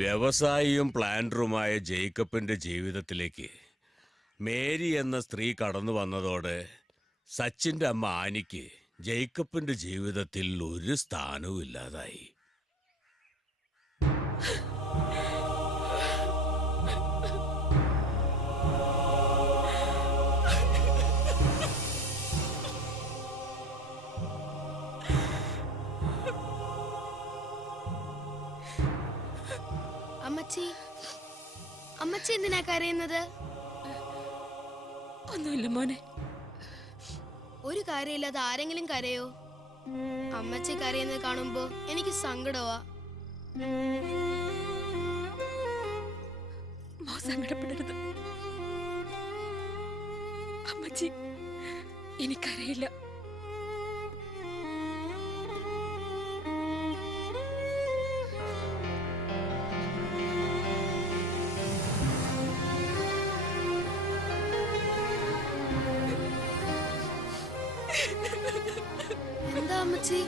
വ്യവസായിയും പ്ലാന്ററുമായ ജേക്കബിന്റെ ജീവിതത്തിലേക്ക് മേരി എന്ന സ്ത്രീ കടന്നു വന്നതോടെ സച്ചിന്റെ അമ്മ ആനിക്ക് ജേക്കബിന്റെ ജീവിതത്തിൽ ഒരു സ്ഥാനവും ഇല്ലാതായി. അമ്മച്ചി എന്തിനാ കരയുന്നത്? ഒന്നുമില്ല മോനെ. ഒരു കാര്യമില്ലാതെ ആരെങ്കിലും കരയോ? അമ്മച്ചി കരയുന്നത് കാണുമ്പോ എനിക്ക് സങ്കടമാ. സങ്കടപ്പെടരുത് അമ്മച്ചി, എനിക്കറിയില്ല. എന്താ അമ്മച്ചി?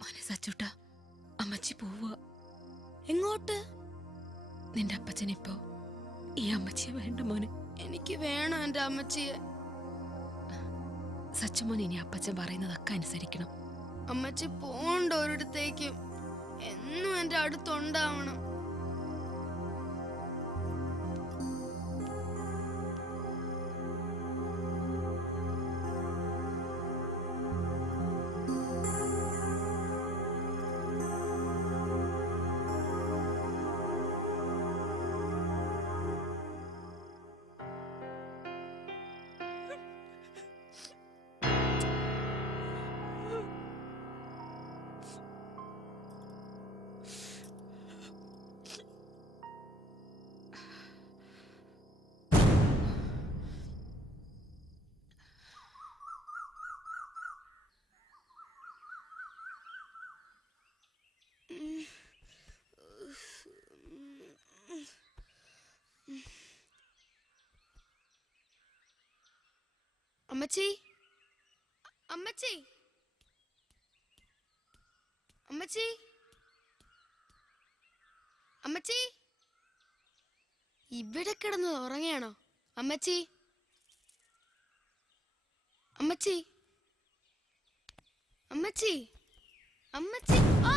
മോനെ സച്ചുട്ടാ, അമ്മച്ചി പോവുക. എങ്ങോട്ട്? നിന്റെ അപ്പച്ചനിപ്പോ ഈ അമ്മച്ചിയെ വേണ്ട മോനെ. എനിക്ക് വേണം എന്റെ അമ്മച്ചിയെ. സച്ചുമോൻ ഇനി അപ്പച്ചൻ പറയുന്നതൊക്കെ അനുസരിക്കണം. അമ്മച്ചി പോണ്ട ഒരിടത്തേക്കും. എന്നും എന്റെ അടുത്തുണ്ടാവണം. അമ്മച്ചി, അമ്മച്ചി, അമ്മച്ചി, അമ്മച്ചി, ഇവിടെ കിടന്ന് ഉറങ്ങിയാണോ? അമ്മച്ചി, അമ്മച്ചി, അമ്മച്ചി, അമ്മച്ചി, ആ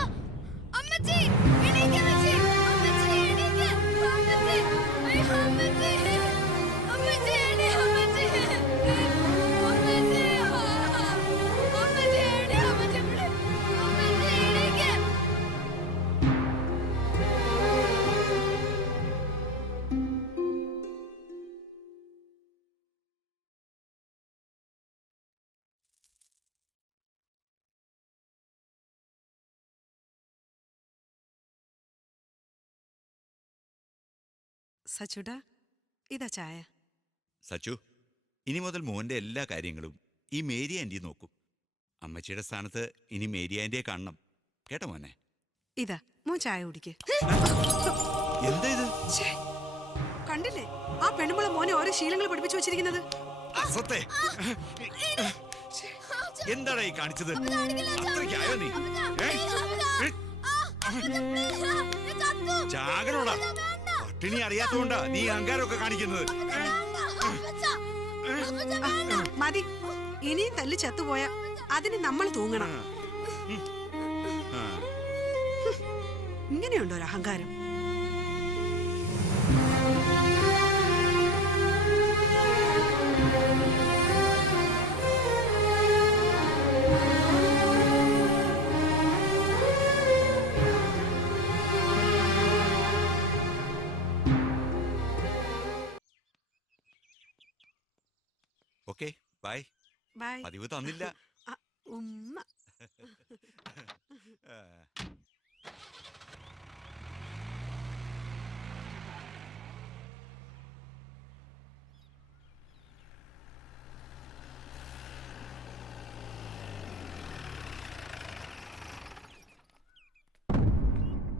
അമ്മച്ചി, എണീക്ക് അമ്മച്ചി, അമ്മച്ചി എണീക്ക്, അമ്മച്ചി, അയ്യോ അമ്മച്ചി, അമ്മച്ചി എണീ, അമ്മച്ചി, അമ്മച്ചി, അമ്മച്ചി എണീ, അമ്മച്ചി ഇവിടെ, അമ്മച്ചി എണീക്ക്. സച്ചുടാ, ഇതാ ചായ. സച്ചു, ഇനി മുതൽ മോൻ്റെ എല്ലാ കാര്യങ്ങളും ഈ മേരി ആൻറ്റി നോക്കും. അമ്മച്ചിയുടെ സ്ഥാനത്ത് ഇനി മേരി ആൻറ്റിയെ കാണണം കേട്ടോ മോനെ. ഇതാ മോൻ ചായ കുടിക്ക്. എന്താ ഇത്? കണ്ടില്ലേ ആ പെണ്ണുമ്പള മോനെ ഓരോ ശീലങ്ങൾ പഠിപ്പിച്ചു വെച്ചിരിക്കുന്നത്? അസത്തെ, എന്താടാ ഈ കാണിച്ചത്? അത്രയ്ക്കായോ നീ? ചാകരോടാ, പട്ടിണി അറിയാത്തോണ്ടാ നീ അഹങ്കാരമൊക്കെ കാണിക്കുന്നത്. മതി, ഇനിയും തല്ലി ചത്തുപോയാ അതിന് നമ്മൾ തൂങ്ങണം. ഇങ്ങനെയുണ്ടോ ഒരു അഹങ്കാരം? Okay, bye. ബൈ. പതിവ് തന്നില്ല. ഉമ്മ.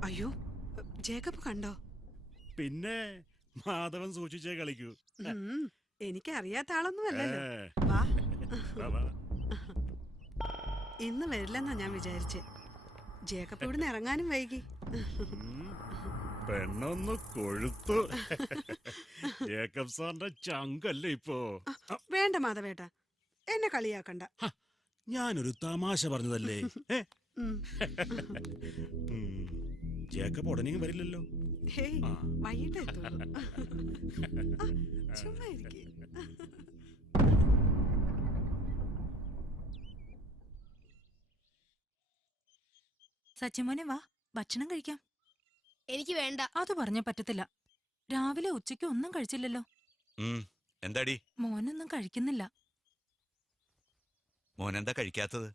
അയ്യോ, ജേക്കബ് കണ്ടോ? പിന്നെ മാധവൻ സൂക്ഷിച്ചേ കളിക്കൂ. എനിക്ക് അറിയാത്ത ആളൊന്നും അല്ലല്ലോ. ഏ, വാ. വാ, വാ. ഇന്ന് വരില്ലെന്നാ ഞാൻ വിചാരിച്ചേ. ജേക്കബ് ഇവിടുന്ന് ഇറങ്ങാനും വൈകി. പെണ്ണൊന്ന് കൊഴുത്തു. ജേക്കബ് സാറിന്റെ ചങ്കല്ലേ ഇപ്പോ. വേണ്ട മാധവേട്ട, എന്നെ കളിയാക്കണ്ട. ഞാനൊരു തമാശ പറഞ്ഞതല്ലേ. ഏ? ഉം. ജേക്കബ് ഉടനെയും വരില്ലല്ലോ. ഹേയ്, ആ. വൈകിട്ട് എത്തുള്ളൂ. ചുമ്മാ ഇരിക്ക്. സച്ചിമോനെ വാ, ഭക്ഷണം കഴിക്കാം. എനിക്ക് വേണ്ട. അത് പറഞ്ഞ പറ്റത്തില്ല. രാവിലെ ഉച്ചയ്ക്ക് ഒന്നും കഴിച്ചില്ലല്ലോ. എന്താടി മോനൊന്നും കഴിക്കുന്നില്ല. മോനെന്താ കഴിക്കാത്തത്?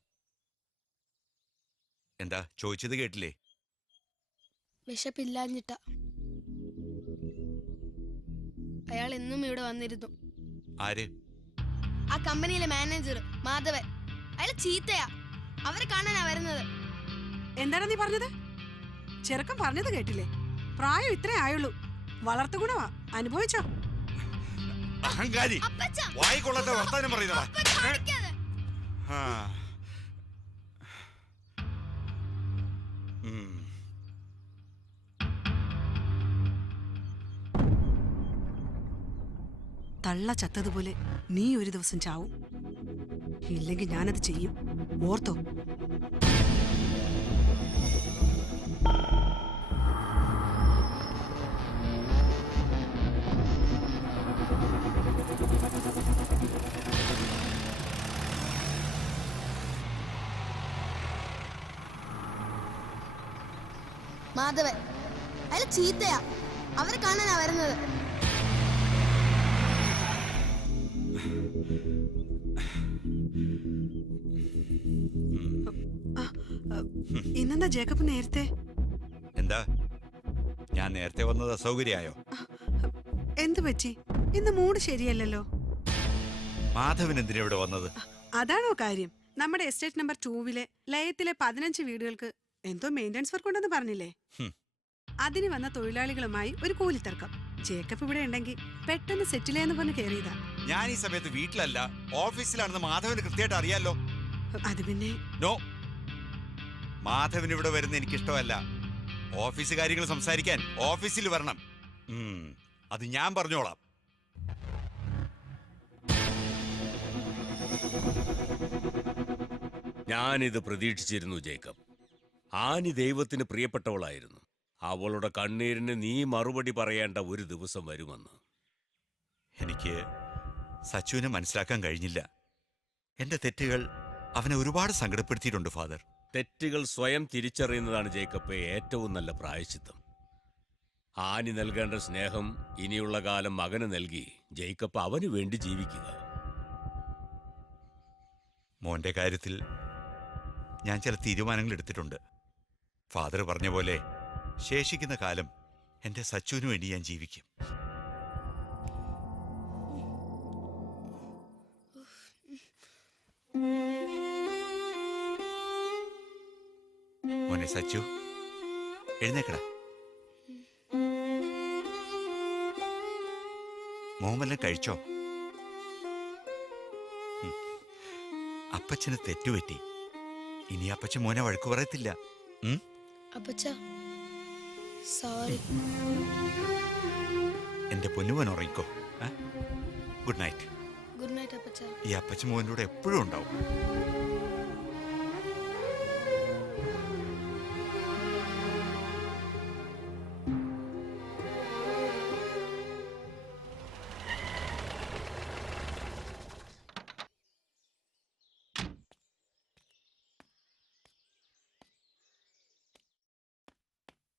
എന്താ ചോദിച്ചത് കേട്ടില്ലേ? വിശപ്പില്ലാഞ്ഞിട്ട. അയാൾ എന്നും ഇവിടെ വന്നിരുന്നു. ആര്? ആ കമ്പനിയിലെ മാനേജർ മാധവൻ. അയാൾ ചീത്തയാ. അവരെ കാണാനാ വരുന്നത്. എന്താണ് നീ പറഞ്ഞത്? ചെറുക്കൻ പറഞ്ഞത് കേട്ടില്ലേ? പ്രായം ഇത്രേ ആയുള്ളൂ. വളർത്തുഗുണമാ. അനുഭവിച്ചോ? അഹങ്കാരി, അപ്പച്ച, വായിക്കൊള്ളാത്ത വർത്താനം പറയുന്നതാ. അപ്പച്ച, അടിക്കാതെ. ആ. ഉം. തള്ള ചത്തതുപോലെ നീ ഒരു ദിവസം ചാവും. ഇല്ലെങ്കിൽ ഞാനത് ചെയ്യും. ഓർത്തോ? മാധവൻ. അയാൾ ചീത്തയാ. അവരെ കാണാനാ വരുന്നത്. ഇന്നെന്താ ജേക്കബ് നേരത്തെ? എന്താ ഞാൻ നേരത്തെ വന്നത് അസൗകര്യായോ? എന്തു പറ്റി? ഇന്ന് മൂഡ് ശരിയല്ലല്ലോ. മാധവൻ എന്തിനാ ഇവിടെ വന്നത്? അതാണോ കാര്യം? നമ്മുടെ എസ്റ്റേറ്റ് നമ്പർ 2-ലെ ലയത്തിലെ 15 വീടുകൾക്ക് എന്തോ മെയിൻ്റനൻസ് വർക്ക് ഉണ്ടെന്ന് പറഞ്ഞില്ലേ? അതിന് വന്ന തൊഴിലാളികളുമായി ഒരു കൂലിത്തർക്കം. ജേക്കബ് ഇവിടെ ഉണ്ടെങ്കിൽ പെട്ടെന്ന് സെറ്റിലെന്ന് പറഞ്ഞ് കയറിയതാ. ഞാൻ ഈ സമയത്ത് വീട്ടിലല്ല, ഓഫീസിലാണെന്ന് മാധവന് കൃത്യമായിട്ട് അറിയാലോ. അത് പിന്നെ നോ, മാധവൻ ഇവിടെ വരുന്ന എനിക്കിഷ്ടമല്ല. ഓഫീസ് കാര്യങ്ങൾ സംസാരിക്കാൻ ഓഫീസിൽ വരണം. അത് ഞാൻ പറഞ്ഞോളാം. ഞാനിത് പ്രതീക്ഷിച്ചിരുന്നു ജേക്കബ്. ആനി ദൈവത്തിന് പ്രിയപ്പെട്ടവളായിരുന്നു. അവളുടെ കണ്ണീരിന് നീ മറുപടി പറയേണ്ട ഒരു ദിവസം വരുമെന്ന്. എനിക്ക് സച്ചുവിനെ മനസ്സിലാക്കാൻ കഴിഞ്ഞില്ല. എന്റെ തെറ്റുകൾ അവനെ ഒരുപാട് സങ്കടപ്പെടുത്തിയിട്ടുണ്ട് ഫാദർ. തെറ്റുകൾ സ്വയം തിരിച്ചറിയുന്നതാണ് ജേക്കബ് ഏറ്റവും നല്ല പ്രായശ്ചിത്തം. ആനി നൽകേണ്ട സ്നേഹം ഇനിയുള്ള കാലം മകന് നൽകി ജേക്കബ് അവന് വേണ്ടി ജീവിക്കുക. മോന്റെ കാര്യത്തിൽ ഞാൻ ചില തീരുമാനങ്ങൾ എടുത്തിട്ടുണ്ട്. ഫാദർ പറഞ്ഞ പോലെ ശേഷിക്കുന്ന കാലം എന്റെ സച്ചുവിന് വേണ്ടി ഞാൻ ജീവിക്കും. മോനെ സച്ചു, എഴുന്നേക്കടാ. മോമെല്ലാം കഴിച്ചോ? അപ്പച്ചന് തെറ്റുപറ്റി. ഇനി അപ്പച്ചൻ മോനെ വഴക്കു പറയത്തില്ല. അപ്പച്ച, സോറി. എന്റെ പൊന്നുമോൻ ഉറങ്ങിക്കോ. Good night. ഗുഡ് നൈറ്റ് അപ്പച്ച. ഈ അപ്പച്ചൻ മോൻ്റെ കൂടെ എപ്പോഴും ഉണ്ടാവും.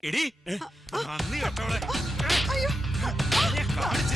എടി, നന്ദി കേട്ടോളെ. കാണിച്ചു